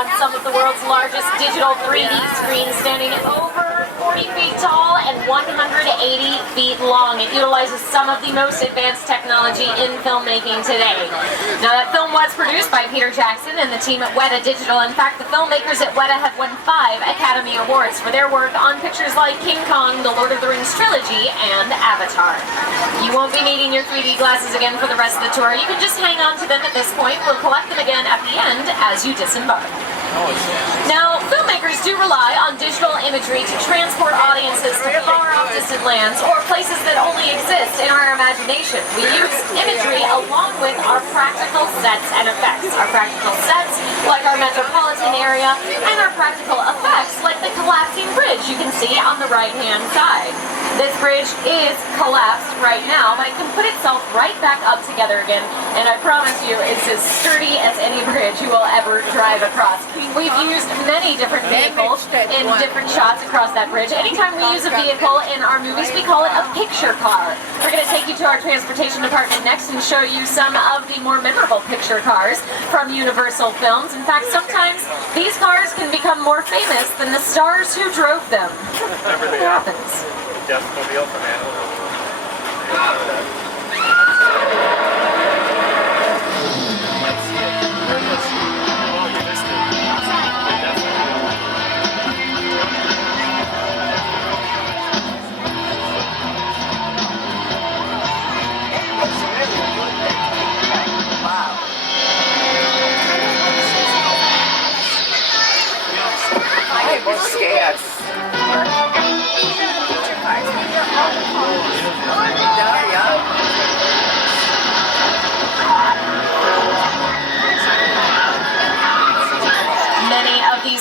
on some of the world's largest digital 3D screens, standing over 40 feet tall and 180 feet long. It utilizes some of the most advanced technology in filmmaking today. Now, that film was produced by Peter Jackson and the team at Weta Digital. In fact, the filmmakers at Weta have won 5 Academy Awards for their work on pictures like King Kong, the Lord of the Rings trilogy, and Avatar. You won't be needing your 3D glasses again for the rest of the tour. You can just hang on to them at this point. We'll collect them again at the end as you disembark. Now, filmmakers do rely on digital imagery to transport audiences to far-off distant lands or places that only exist in our imagination. We use imagery along with our practical sets and effects. Our practical sets, like our metropolitan area, and our practical effects, like the collapsing bridge you can see on the right-hand side. This bridge is collapsed right now, but it can put itself right back up together again, and I promise you it's as sturdy as any bridge you will ever drive across. We've used many different vehicles in different shots across that bridge. Anytime we use a vehicle in our movies, we call it a picture car. We're going to take you to our transportation department next and show you some of the more memorable picture cars from Universal Films. In fact, sometimes these cars can become more famous than the stars who drove them. What happens? Deathmobile from Animal.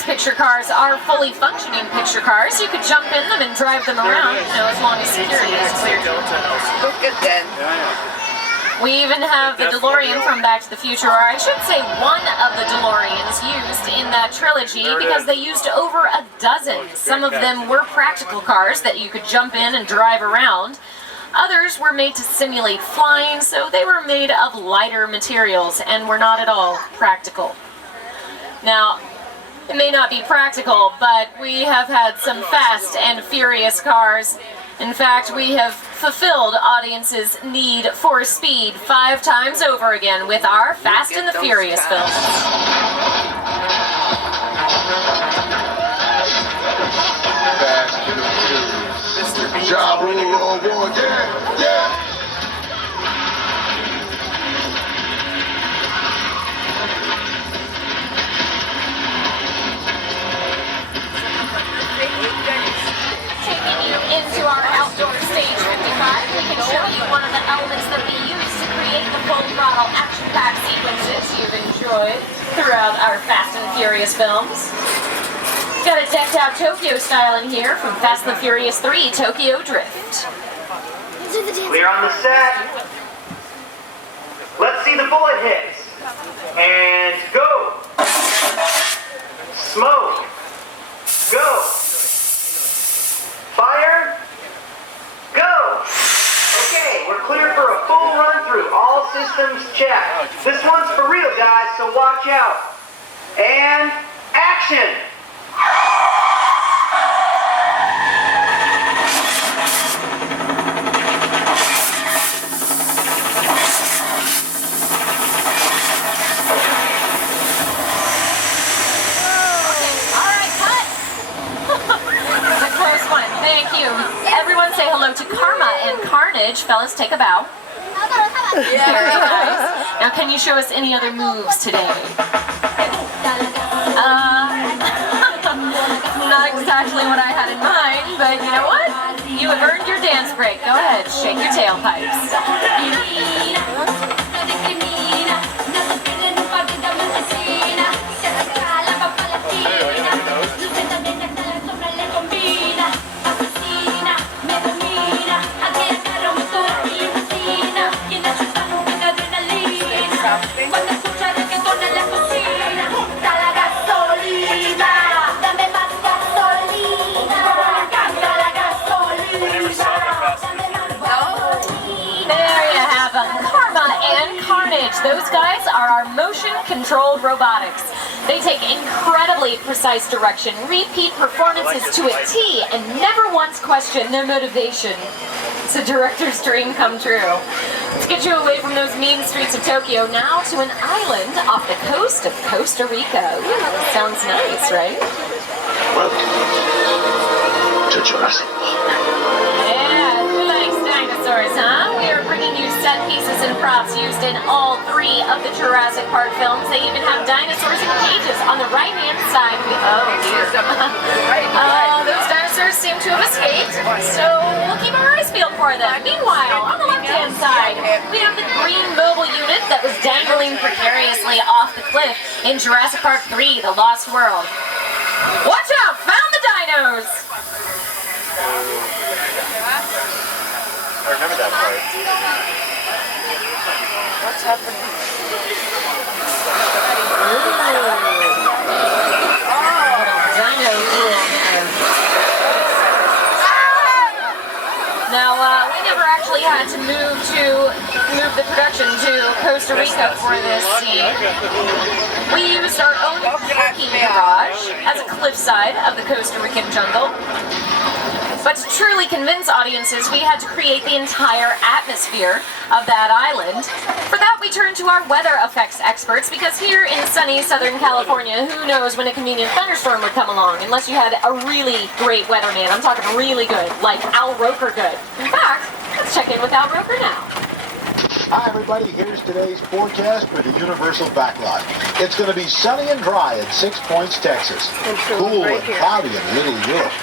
Picture cars are fully functioning picture cars. You could jump in them and drive them around, as long as security is clear. Look at that. We even have the DeLorean from Back to the Future, or I should say one of the DeLoreans used in that trilogy, because they used over a dozen. Some of them were practical cars that you could jump in and drive around. Others were made to simulate flying, so they were made of lighter materials and were not at all practical. Now, it may not be practical, but we have had some fast and furious cars. In fact, we have fulfilled audiences' need for speed 5 times over again with our Fast and the Furious films. Ja Rule, yeah, yeah. Into our outdoor stage 55, we can show you one of the elements that we use to create the full throttle action-packed sequences you've enjoyed throughout our Fast and Furious films. Got a decked out Tokyo style in here from Fast and the Furious 3 Tokyo Drift. Clear on the set. Let's see the bullet hits. And go. Smoke. Go. Fire. Go. Okay, we're clear for a full run through. All systems check. This one's for real, guys, so watch out. And action. Everyone say hello to Karma and Carnage. Fellas, take a bow. Yeah. Very nice. Now, can you show us any other moves today? Not exactly what I had in mind, but you know what? You have earned your dance break. Go ahead, shake your tailpipes. those guys are our motion-controlled robotics. They take incredibly precise direction, repeat performances to a T, and never once question their motivation. It's a director's dream come true. Let's get you away from those mean streets of Tokyo now to an island off the coast of Costa Rica. Ooh, sounds nice, right? Welcome to Jurassic Park. Yeah, who likes dinosaurs, huh? We are bringing you set pieces and props used in all 3 of the Jurassic Park films. They even have dinosaurs in cages on the right-hand side. Oh, dear. Those dinosaurs seem to have escaped, so we'll keep our eyes peeled for them. Meanwhile, on the left-hand side, we have the green mobile unit that was dangling precariously off the cliff in Jurassic Park 3, The Lost World. Watch out! Found the dinos! I remember that part. What's happening? Dino cool. Now, we never actually had to move the production to Costa Rica for this scene. We used our own parking garage as a cliffside of the Costa Rican jungle. But to truly convince audiences, we had to create the entire atmosphere of that island. For that, we turned to our weather effects experts, because here in sunny Southern California, who knows when a convenient thunderstorm would come along, unless you had a really great weatherman. I'm talking really good, like Al Roker good. In fact, let's check in with Al Roker now. Hi everybody, here's today's forecast for the Universal backlot. It's going to be sunny and dry in 6 Points, Texas. Cool and cloudy in Little Europe.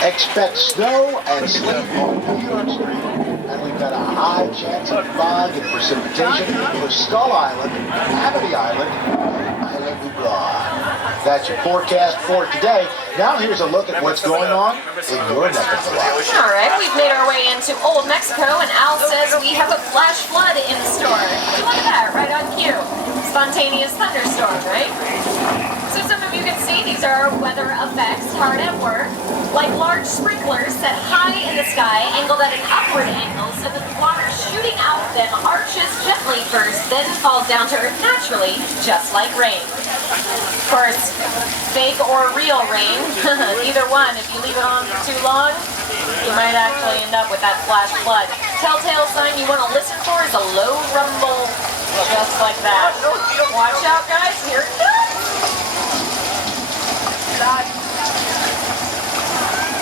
Expect snow and sleet on New York Street. And we've got a high chance of fog and precipitation for Skull Island, Amity Island, and Island Blah. That's your forecast for today. Now here's a look at what's going on in your neck of the woods. All right, we've made our way into Old Mexico, and Al says we have a flash flood in store. Look at that, right on cue. Spontaneous thunderstorm, right? So some of you can see these are our weather effects hard at work, like large sprinklers set high in the sky, angled at an upward angle so that the water shooting out of them arches gently first, then falls down to earth naturally, just like rain. Of course, fake or real rain, either one. If you leave it on for too long, you might actually end up with that flash flood. Telltale sign you want to listen for is a low rumble, just like that. Watch out, guys. Here it comes.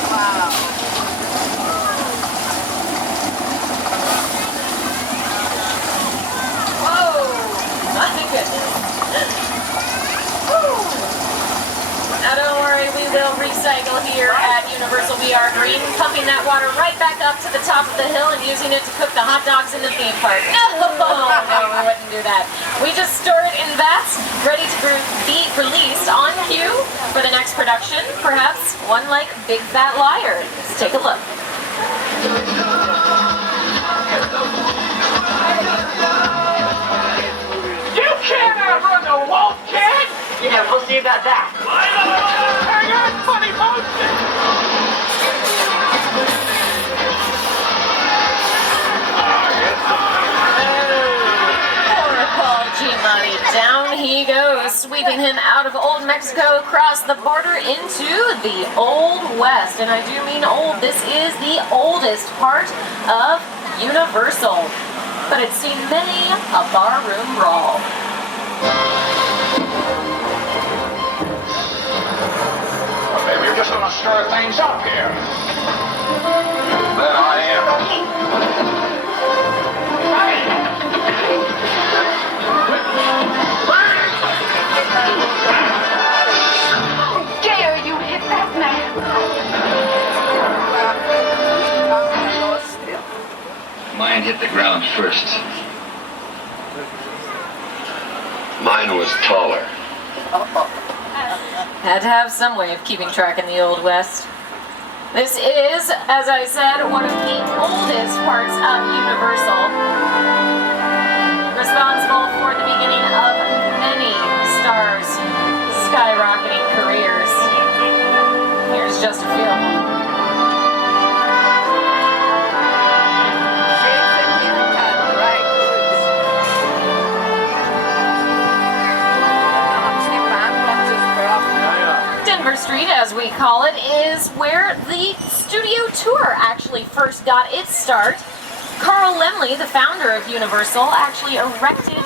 Wow. Whoa! My goodness. Woo. Now don't worry, we will recycle here at Universal. We are green, pumping that water right back up to the top of the hill and using it to cook the hot dogs in the theme park. No, we wouldn't do that. We just store it in vats, ready to be released on cue for the next production. Perhaps one like Big Fat Liar. Let's take a look. You can't outrun the wolf, kid! Yeah, we'll see about that. Hang on, funny Poor Paul Giamatti. Down he goes, sweeping him out of Old Mexico, across the border into the Old West. And I do mean old. This is the oldest part of Universal. But it's seen many a barroom brawl. Maybe you're just gonna stir things up here. Then I am. Dare you hit that man? Mine hit the ground first. Mine was taller. Had to have some way of keeping track in the Old West. This is, as I said, one of the oldest parts of Universal. Responsible for the beginning of many stars' skyrocketing careers. Here's just a few. Summer Street, as we call it, is where the studio tour actually first got its start. Carl Laemmle, the founder of Universal, actually erected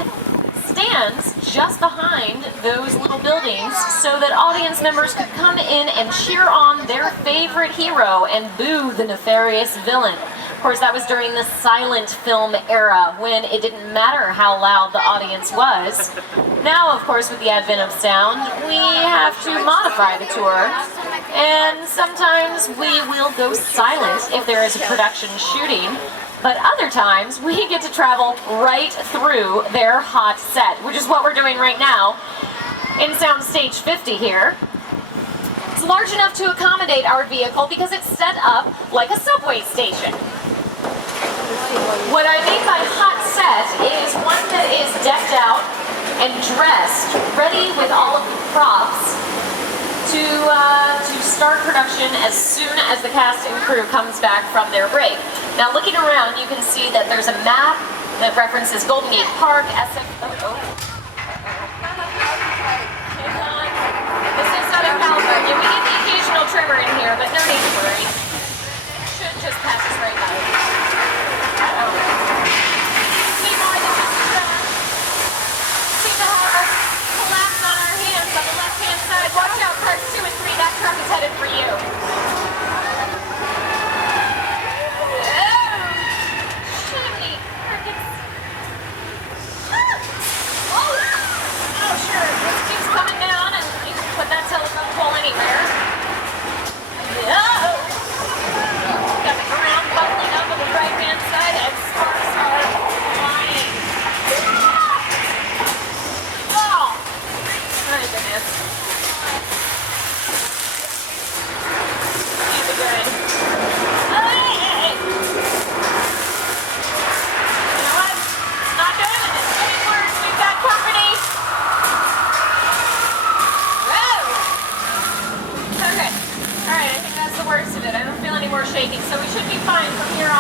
stands just behind those little buildings so that audience members could come in and cheer on their favorite hero and boo the nefarious villain. Of course, that was during the silent film era when it didn't matter how loud the audience was. Now, of course, with the advent of sound, we have to modify the tour. And sometimes we will go silent if there is a production shooting. But other times, we get to travel right through their hot set, which is what we're doing right now in Soundstage 50 here. It's large enough to accommodate our vehicle because it's set up like a subway station. What I mean by hot set is one that is decked out and dressed, ready with all of the props to start production as soon as the cast and crew comes back from their break. Now, looking around, you can see that there's a map that references Golden Gate Park, SF. Hang on. This is Southern California. We get the occasional tremor in here, but no need to worry. Should just pass us right by. Need more than just a tremor. Seem to have a collapse on our hands on the left-hand side. Watch out, cars 2 and 3. That truck is headed for you. Shaking, so we should be fine from here on out.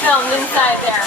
Filmed inside there.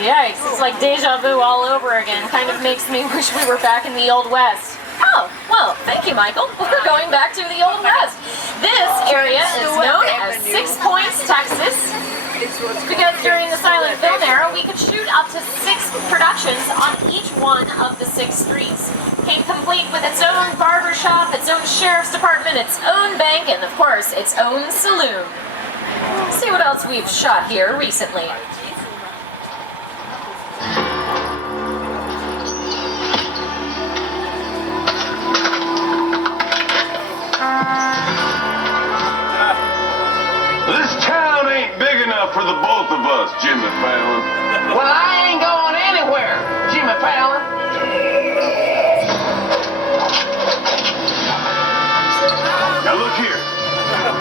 Yikes, it's like deja vu all over again. Kind of makes me wish we were back in the Old West. Oh, well, thank you, Michael. We're going back to the Old West. This area is known as 6 Points, Texas, because during the silent film era, we could shoot up to 6 productions on each one of the 6 streets. Came complete with its own barber shop, its own sheriff's department, its own bank, and of course, its own saloon. Let's see what else we've shot here recently. This town ain't big enough for the both of us, Jimmy Fallon. Well, I ain't going anywhere, Jimmy Fallon. Now look here.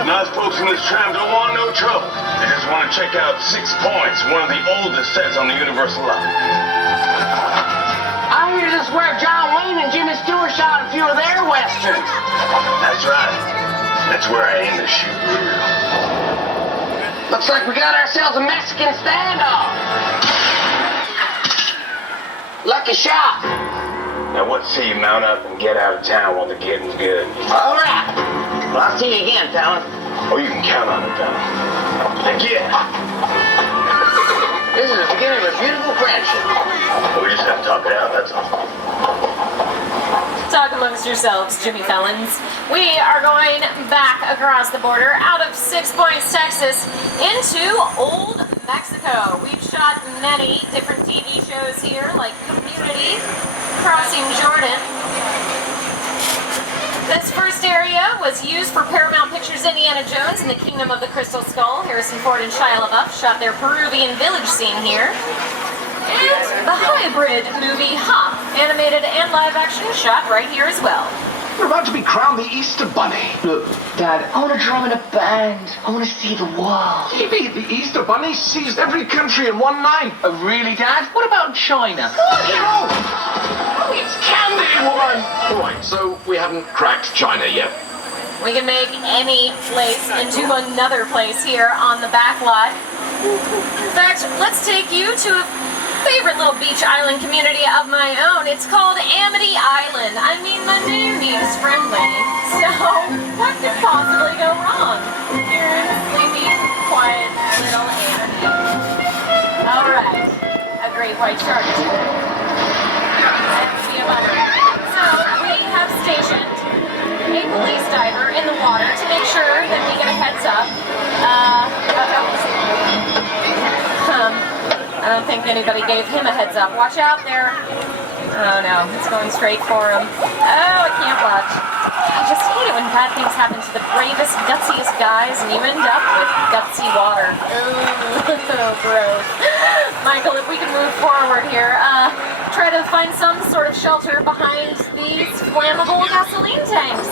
Nice folks in this tram don't want no trouble. They just want to check out 6 Points, one of the oldest sets on the Universal line. I hear this is where John Wayne and Jimmy Stewart shot a few of their westerns. That's right. That's where I aim to shoot real. Looks like we got ourselves a Mexican standoff. Lucky shot. Now what say you mount up and get out of town while the getting's good? All right. Well, I'll see you again, Fallon. Oh, you can count on it, Fallon. Again. This is the beginning of a beautiful friendship. We just have to talk it out, that's all. Talk amongst yourselves, Jimmy Fallons. We are going back across the border out of 6 Points, Texas, into Old Mexico. We've shot many different TV shows here, like Community, Crossing Jordan. This first area was used for Paramount Pictures' Indiana Jones and the Kingdom of the Crystal Skull. Harrison Ford and Shia LaBeouf shot their Peruvian village scene here. And the hybrid movie Hop, animated and live action, shot right here as well. We're about to be crowned the Easter Bunny. Look, Dad, I want to drum in a band. I want to see the world. Evie, the Easter Bunny seized every country in one night. Oh, really, Dad? What about China? Oh, it's candy, woman! Alright, so we haven't cracked China yet. We can make any place into another place here on the backlot. In fact, let's take you to a favorite little beach island community of my own. It's called Amity Island. I mean, the name is friendly. So, what could possibly go wrong here in sleepy, quiet little Amity? Alright, a great white shark. That would be a bummer. So, we have stationed a police diver in the water to make sure that we get a heads up. I don't think anybody gave him a heads up. Watch out there. Oh no, it's going straight for him. Oh, I can't watch. I just hate it when bad things happen to the bravest, gutsiest guys and you end up with gutsy water. Oh, gross. Michael, if we can move forward here, try to find some sort of shelter behind these flammable gasoline tanks.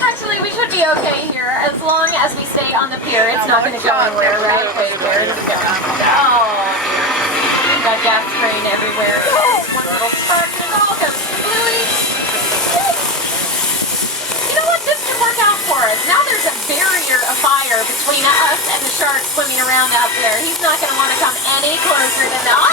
Actually, we should be okay here as long as we stay on the pier. It's not going to go anywhere, right? Wait, where did it go? Oh, dear. We've got gas spraying everywhere. Oh, one little spark and it all goes bluey. You know what? This could work out for us. Now there's a barrier of fire between us and the shark swimming around out there. He's not going to want to come any closer than that.